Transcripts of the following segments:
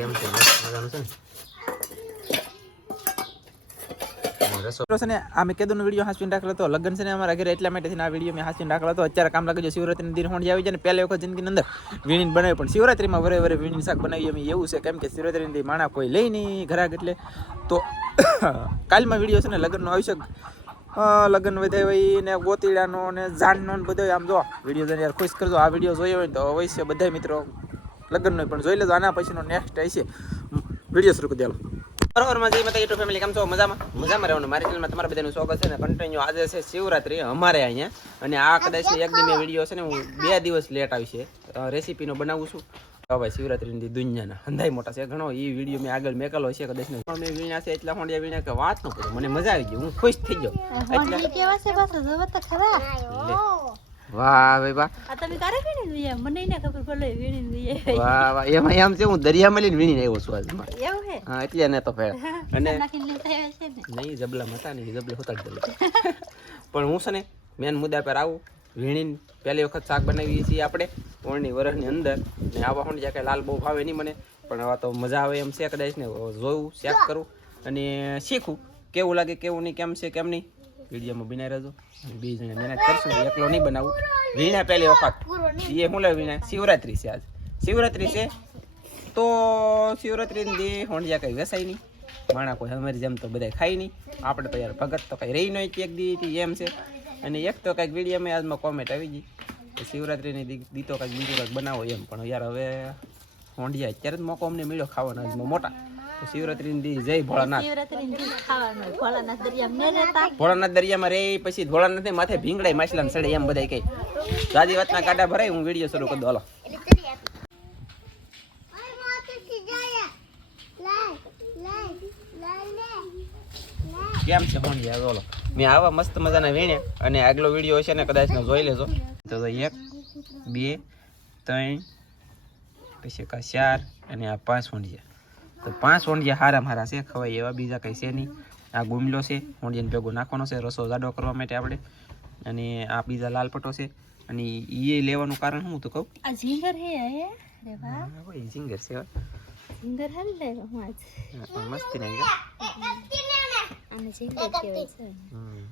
કેમ છે? મજાનું છે ને? અને રસો છે ને આ મેં કેદોનો વીડિયો હાસવીને રાખેલો હતો. લગ્ન છે ને અમારા ઘરે એટલા માટે થઈને આ વીડિયો મેં હાસવીને રાખેલો હતો. અત્યારે કામ લાગે છે શિવરાત્રીના દિન હોંડી આવી જાય ને પહેલી વખત જિંદગીની અંદર વીણીને બનાવી પણ શિવરાત્રીમાં વરે વરે વીણી શાક બનાવી અમે. એવું છે કેમ કે શિવરાત્રીના માણા કોઈ લઈ નહીં ઘરાક એટલે. તો કાલમાં વીડિયો છે ને લગ્નનો આવી અ, લગ્ન હોય ને ગોતીડાનો ને ઝાડનો ને બધો આમ જો વીડિયો યાર ખુશ કરજો. આ વીડિયો જોયો હોય તો અવશ્ય બધા મિત્રો લગ્નનો પણ જોઈ લેજો. આના પછીનો નેક્સ્ટ હશે વીડિયો શરૂ કરી દેલો બરોબરમાં જઈ માતા યુટ્યુબ ફેમિલી કેમ છો? મજામાં? મજામાં રહેવાનું. મારી ચેનલમાં તમારા બધાનું સ્વાગત છે ને કન્ટિન્યુ આજે છે શિવરાત્રી અમારે અહીંયા. અને આ કદાચ એક દી વીડિયો છે ને હું બે દિવસ લેટ આવી છે. રેસીપીનો બનાવું છું. હવે શિવરાત્રીની દુનિયાના હંધાઈ મોટા છે. ઘણો એ વીડિયો મેં આગળ મેકેલો છે કદાચ ને પણ મેં વીણ્યા છે એટલા હોંડિયા વીણ્યા કે વાત ન કરું. મને મજા આવી ગઈ. હું ખુશ થઈ ગયો. એટલે કેવા છે? પાછા જોવો તો ખરા. લે. વાહ ભાઈ વાહ. આ તમે કારે વીણી દઈએ મને ને ખબર પડે વીણી દઈએ વાહ વાહ. એમાં એમ છે હું દરિયામાં લઈને વીણીને આવ્યો છું આજમાં એવું હે? હા એટલે ને તો ફેર. અને નહીં જબલા હતા નહીં જબલે પણ હું છે ને મેન મુદ્દા પર આવું. વીણીને પહેલી વખત શાક બનાવીએ છીએ આપણે ઓળની વરસની અંદર. ને આવા હોંડ જ્યાં લાલ બહુ ભાવે નહીં મને પણ આવા તો મજા આવે એમ છે કદાચ ને. જોયું શેક કરું. અને શીખું કેવું લાગે કેવું નહીં કેમ છે કેમ નહીં. વિડીયોમાં બિના રહેજો. બે જણા મહેનત કરશું એકલો નહીં બનાવું. વીણા પહેલી વખત. એ હું લે વીણા? શિવરાત્રી છે આજ. શિવરાત્રી છે તો શિવરાત્રી દી હોંડિયા કંઈ વેસાય નહીં. માણા કોઈ અમારી જેમ તો બધા ખાય નહીં. આપણે તો યાર ભગત તો કંઈ રહી નહીં એક દી એમ છે. અને એક તો કંઈક વિડીયોમાં આજમાં કોમેન્ટ આવી ગઈ. શિવરાત્રિની શિવરાત્રીની દી દી તો કંઈક બીજું કંઈક બનાવો એમ. પણ યાર હવે હોંડિયા અત્યારે જ મોકો અમને મળ્યો ખાવાનો આજમાં મોટા. દી જય ભોળાનાથ. શિવરાત્રી ની. ભોળાનાથ ને દરિયામાં રે પછી ભોળાનાથ માથે ભીંગડાય માછલા સડે એમ બધા કઈ સાદી વાતના કાંટા ભરાય હું વીડિયો શરૂ કરી દો હાલો. કેમ છે બોલો. મેં આવા મસ્ત મજાના વીણ્યા અને આગલો વીડિયો હશે ને કદાચ ને જોઈ લેજો. તો એક બે ત્રણ પછી કા ચાર અને આ પાંચ હોંડિયા તો પાંચ ઓંડિયા હારા હારા છે ખવાય એવા બીજા કંઈ છે નહીં. આ ગુમલો છે ઓંડિયાને ભેગો નાખવાનો છે રસો જાડો કરવા માટે આપણે. અને આ બીજા લાલ પટ્ટો છે. અને એ લેવાનું કારણ શું તો કહું? આ ઝીંગર હે હે વાહ ઝીંગર છે ઝીંગર હે લે આજ. મસ્તી નહીં આને ઝીંગર કહેવાય છે. હમ.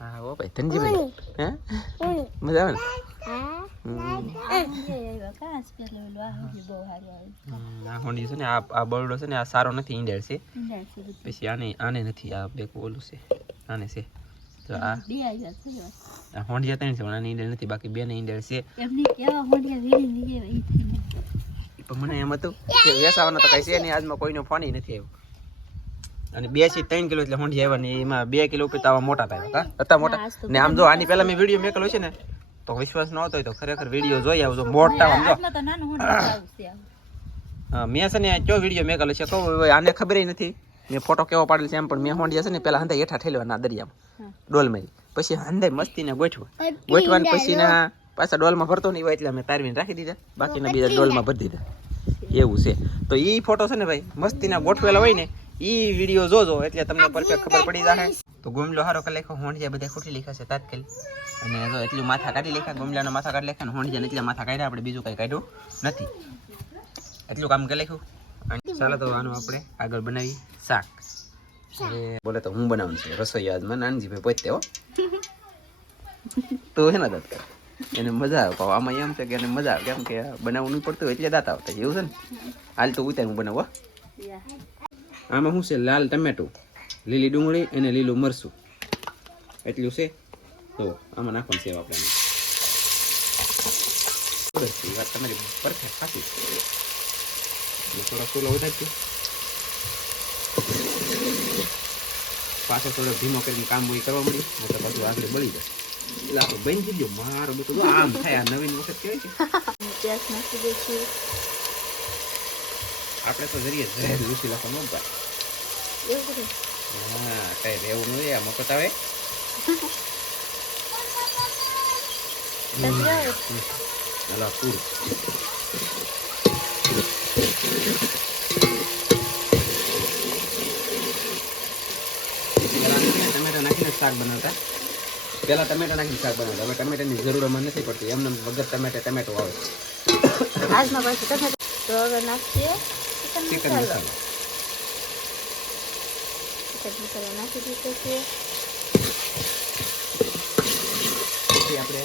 હા હો ભાઈ ધનજીભાઈ. હે? મજા આવે ને હા હમ. આ આવ્યા કાં પેલે ઓલું આ હોંડી છે ને આ આ બરડો છે ને આ સારો નથી ઈંડેળ છે. પછી આને આને નથી આ બે ઓલું છે આને છે. તો આ બે આવ્યા છે આ હોંડિયા ત્રણ છે પણ આની ઈંડેળ નથી બાકી બેને ઈંડેળ છે. એમની કેવા હોંડિયા વીણી લઈએ ઈ પણ મને એમ હતું કે વેસાવાનો તો કઈ છે નહીં આજમાં કોઈનો ફોન નથી આવ્યો. અને બેથી ત્રણ કિલો એટલે હોંડી આવ્યા ને એમાં બે કિલો ઉપર તો આવા મોટા થાય હતા. મોટા. ને આમ જો આની પહેલા મેં વીડિયો મેકેલો છે ને તો વિશ્વાસ ન હતો તો ખરેખર વીડિયો જોઈ આવજો મોટા આમ જો. આજમાં તો નાનું હોંડી આવું છે આવું. હા, મેં છે ને કયો વીડિયો મેકેલો છે? કહું આને ખબર નથી. મેં ફોટો કેવો પાડેલ છે એમ પણ મેં હોંડિયા છે ને પેલા હંધા હેઠા ઠેલવાના દરિયામાં. ડોલ મારી. પછી હંધાઈ મસ્તીને ગોઠવા. ગોઠવાની પછી ના પાછા ડોલમાં ભરતો નહીં હોય એટલે અમે તારવીને રાખી દીધા. બાકીના બીજા ડોલમાં ભરી દીધા. એવું છે. તો એ ફોટો છે ને ભાઈ મસ્તીના ગોઠવેલા હોય ને એ વીડિયો જોજો એટલે તમને પરફેક્ટ ખબર પડી જાય તો ગુમલો હારો કરી લેખો હોંડિયા બધા ખૂટી લીખા છે તાત્કાલિક. અને જો એટલું માથા કાઢી લેખા ગુમલાનો માથા કાઢી લેખા ને હોંડિયા એટલા માથા કાઢ્યા આપણે બીજું કઈ કાઢ્યું નથી. એટલું કામ કરી લખ્યું. અને ચાલો તો આનું આપણે આગળ બનાવી શાક. બોલે તો હું બનાવું છું? રસોઈ યાદમાં નાનજીભાઈ પોતે હો. તો હે ને દાંત એને મજા આવે. પણ આમાં એમ છે કે એને મજા આવે. કેમ કે બનાવવું નહીં પડતું એટલે દાંત આવતા. એવું છે ને? હાલ તો ઉતાર હું બનાવવા આમાં શું છે? લાલ ટમેટું. લીલી ડુંગળી અને લીલું મરચું. એટલું છે. તો આમાં નાખવાનું સેવ આપણે. વાત તમારી પરફેક્ટ એટલે થોડો ચૂલો વધારજો પાછો થોડો ધીમો કરીને કામ હોય કરવા મળ્યું નહીં તો પાછું આગળ બળી જાય. એટલે આપણે બની ગયો. મારો બધું આમ થાય, આ નવીન વખત કહેવાય છે. આપણે તો જરીએ ઝેર લૂસી નાખો ન એવું હા કઈ રહેવું નહીં આ મફત આવે પછી આવે. ચાલો પૂરું ટમેટા નાખીને શાક બનાવતા. પહેલા ટમેટા નાખીને શાક બનાવતા. હવે ટમેટાની જરૂર અમને નથી પડતી. એમને વગર ટમેટા ટમેટો આવે. આજમાં પાછું તો હવે નાખીએ. ચિકન મસાલો. ચિકન મસાલો નાખી દીધો છે. પછી આપણે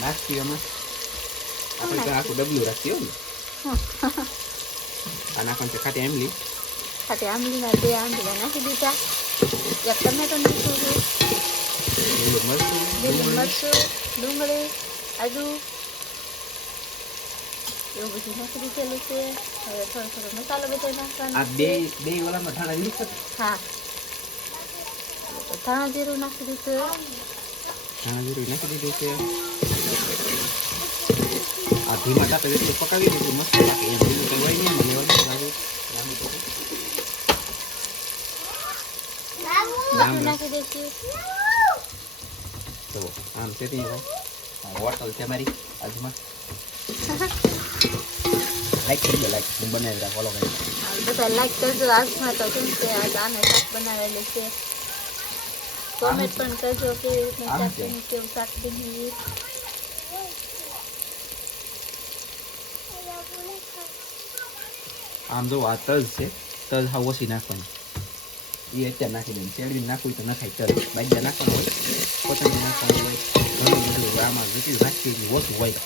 નાખીએ એમાં આપણે તો આખું ડબલું રાખીએ ને. આ નાખવાનું છે ખાટી આંબલી. સાથે આંબલીના બે આંબલીના નાખી દીધા. એક ટમેટો નાખ્યું છે. લીલું મરચું લીલું ડુંગળી. મરચું ડુંગળી આદુ એવું બધું નાખી દીધેલું છે હવે થોડો થોડો મસાલો બધો નાખવાનો આ બે બે ઓલામાં ધાણા લીધું હા તો ધાણા જીરું નાખી દીધું ધાણા જીરું નાખી દીધું છે આ ધીમા તાપે જેટલું પકાવી દીધું મસ્ત લાગે એમ બીજું કંઈ હોય નહીં ને લેવાનું લાગે લાંબુ નાખી દઈશું તો આમ સેટી જાય હોટલ છે મારી આજમાં લાઈક કરી દો લાઈક હું બનાવી રાખો. ફોલો કરી બધા લાઈક કરજો. આજમાં તો કેમ છે આજ આને શાક બનાવેલું છે. કોમેન્ટ પણ કરજો કેવી શાક કેવું શાક બન્યું આમ જો આ તજ છે. તજ હા ઓછી નાખવાની. એ અત્યારે નાખી દે. શેરડી નાખવું તો નખાય તજ બાજ્યા નાખવાનું હોય કોથમીર નાખવાનું હોય ઘણું બધું આમાં જેટલું નાખીએ એટલું ઓછું હોય.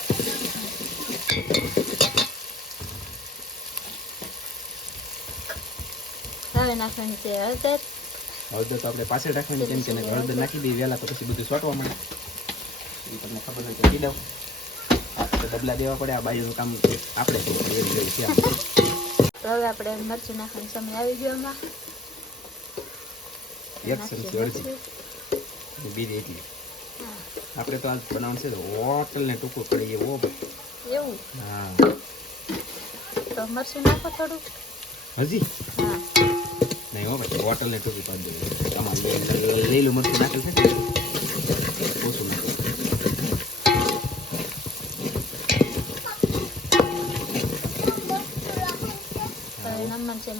હવે નાખવાની છે હળદર. હળદર તો આપણે પાછળ રાખવાની કેમ કે હળદર નાખી દઈએ વહેલા તો પછી બધું સોટવા મળે એ તમને ખબર નથી કહી દઉં. આપણે ડબલા દેવા પડે આ બાજુનું કામ આપણે. તો હવે આપણે મરચું નાખવાનો સમય આવી ગયો એમાં એક ચમચી અડધી બીજી એટલી આપણે તો આજ બનાવવાનું છે ને ટૂંકું પડી એવો એવું? હા. તો મરચું નાખો થોડું હજી? હોટલને ટૂંકી પાડી દેવું આમાં લીલું મરચું નાખેલ છે ઓછું નાખેલ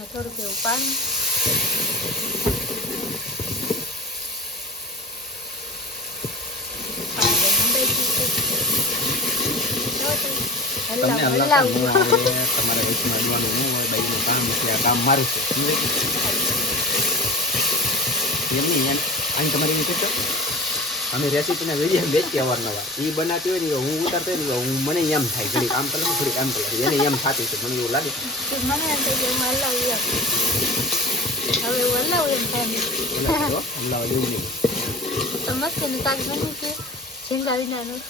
થોડુંક એવું પાણી તમને. ન તમારે વચમાં અડવાનું હોય બાઈનું કામ છે આ કામ મારું છે સમજાય એમ નહીં. અહીં તમારે એવી કહેતો અમે રેસીપીના વીડિયો વેચીએ અવારનવાર. એ બનાવતી હોય ને હું ઉતારતો હોય ને હું મને એમ થાય ઘડીક આમ કરે ઘડીક આમ કરે એને એમ થતી છે મને એવું લાગે. તો મને એમ થાય કે હું હલાવું એમ. હવે હું હલાવું એમ ને. ઓલા જેવું નહીં. તો બન્યું છે ઝીંગા વિનાનું.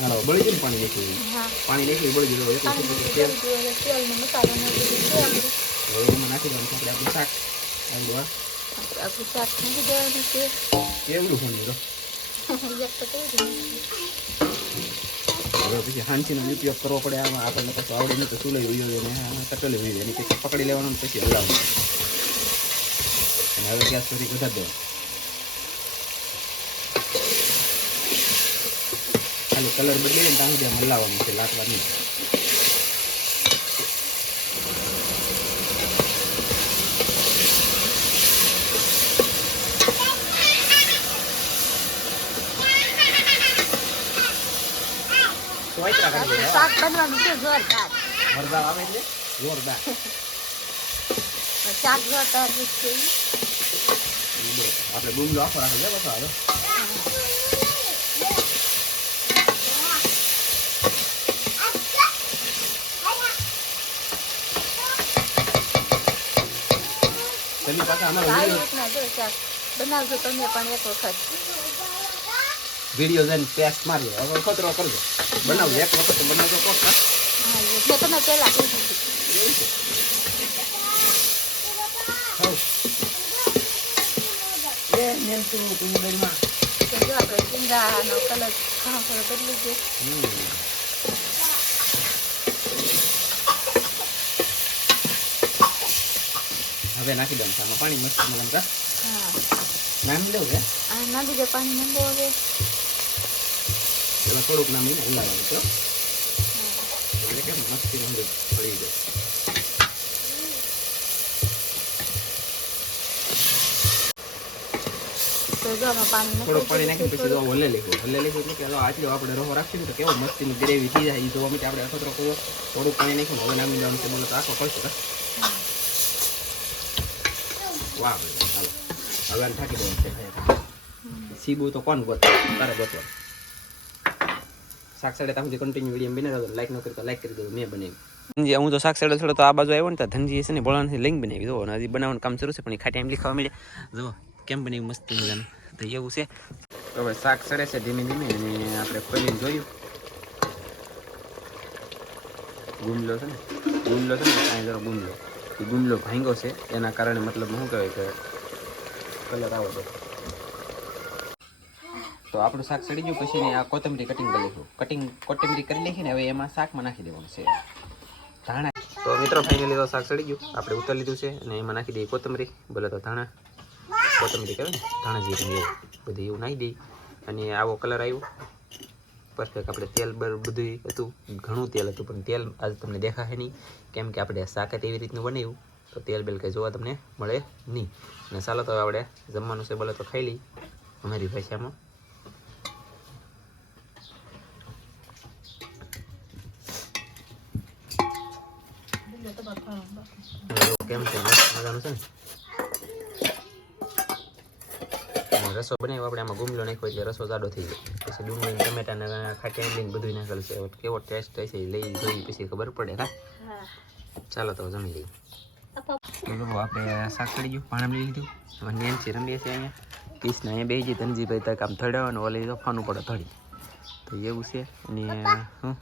હાલો બળી ગયું પાણી નાખ્યું? પાણી નાખ્યું બળી ગયું? નાખી તેલ મસાલો નાખી આપણે આપણું શાક. આ. આપણે શાક નાખી દેવાનું છે કેવડું પછી હાંચીનો ઉપયોગ કરવો પડે આમાં આપણને પછી આવડે નહીં તો ચૂલે ઉયો ને કટોલે હોય એની પછી પકડી લેવાનું પછી હલાવવાનું અને હવે ગેસ સુધી વધારી દેવાનું ખાલી કલર બદલીને ત્યાં સુધી હલાવવાનું છે લાટવા નહીં શાક છે જોરદાર વરસાદ આવે એટલે જોરદાર શાક જોરદાર છે. આપણે ગુમલો આખો રાખો છે બસો હવે પેલી પાછા શાક બનાવજો તમે પણ એક વખત વીડિયો જઈને પેસ્ટ મારી હવે ખતરો કરજો બનાવજો એક વખત તો બનાવજો કોક ના. હા એ મેં તમે પહેલા કહી દીધું એવું છે હઉ. એ મેન તું કુંડળીમાં. તો જો આપણે ઝીંગાનો કલર ઘણો ખરો બદલી ગયો હમ. હવે નાખી દઉં આમાં પાણી મસ્ત મલમ કા હા નામ લેવું કે અને ના બીજા પાણી નંબો હવે પેલા થોડુંક નામ લઈને હલાવવાનું તો એટલે કેમ મસ્તી અંદર પડી જાય થોડું જો પાણી નાખી નાખીને પછી તો હલે એટલે કે આટલો આપણે રહો રાખીશું તો કેવો મસ્તીની ગ્રેવી થઈ જાય એ જોવા માટે આપણે અખતરો કરવો થોડુંક પાણી નાખીને હવે નામી દેવાનું છે બોલો તો આખો કરશું વાહ ભાઈ ચાલો હવે ઠાકી દેવાનું છે સીબુ તો કોણ ગોત તારે ગોતવા શાક સાડે ત્યાં સુધી કન્ટિન્યુ વીડિયો બને રહ્યો લાઈક ન કરી તો મેં બનાવી હું તો શાક સાડે થોડો તો આ બાજુ આવ્યો ને તો ધનજી છે ને ભોળાની લિંક બનાવી. દો હજી બનાવવાનું કામ શરૂ છે, પણ એ ખાટી એમ લખવા મળે જો કેમ બની મસ્ત મજાનું. તો એવું છે. હવે શાક સડે છે ધીમે ધીમે અને આપણે ખોલીને જોયું. ગુમલો છે ને ગુમલો છે ને કાંઈ જરો ગુમલો એ ભાંગ્યો ભાંગો છે, એના કારણે મતલબ શું કહેવાય કે કલર આવો છે તો આપણું શાક સડી ગયું, પછી આ કોથમરી કટિંગ કરી લઈશું કટિંગ કોથમરી કરી લખીને હવે એમાં શાકમાં નાખી દેવાનું છે. ધાણા. તો મિત્રો ફાઇનલી તો શાક સડી ગયું. આપણે ઉતારી લીધું છે અને એમાં નાખી દઈએ કોથમરી. બોલે તો ધાણા. કોથમરી કહેવાય ને, ધાણા જીરું એવું. બધું એવું નાખી દઈએ. અને આવો કલર આવ્યો. પરફેક્ટ આપણે તેલ બર બધું હતું. ઘણું તેલ હતું, પણ તેલ આજે તમને દેખાશે નહીં. કેમ કે આપણે શાક એવી રીતનું બનાવ્યું. તો તેલ બેલ કંઈ જોવા તમને મળે નહીં. અને ચાલો તો આપણે જમવાનું છે બોલે તો ખાઈ લઈ અમારી ભાષામાં કેમ છે? મજાનું છે ને? રસો બનાવ્યો આપણે આમાં ગુમલો નાખ્યો એટલે રસો જાડો થઈ જાય પછી ડુંગળી ટમેટા ને ખાટી આંબલી ને બધું નાખેલું છે. કેવો ટેસ્ટ હશે એ લઈ જોઈ પછી ખબર પડે હા? ચાલો તો જમી લઈએ. આપા આપણે શાક ચડી ગયું પાણી લઈ લીધું. હવે નેન્સી રમીએ છીએ અહીંયા. કિસના અહીંયા બેસી જઈ ધનજીભાઈ તક આમ થડાવે ને ઓલી તો પડે થડી તો એવું છે. અને હું?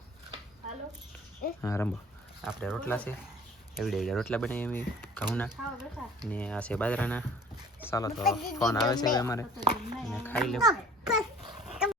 હા રમો. આપણે રોટલા છે. એવડે રોટલા બનાવી અમે ઘઉંના. ને આ છે બાજરાના. ચાલો તો ફોન આવે છે અમારે. ખાઈ લેવું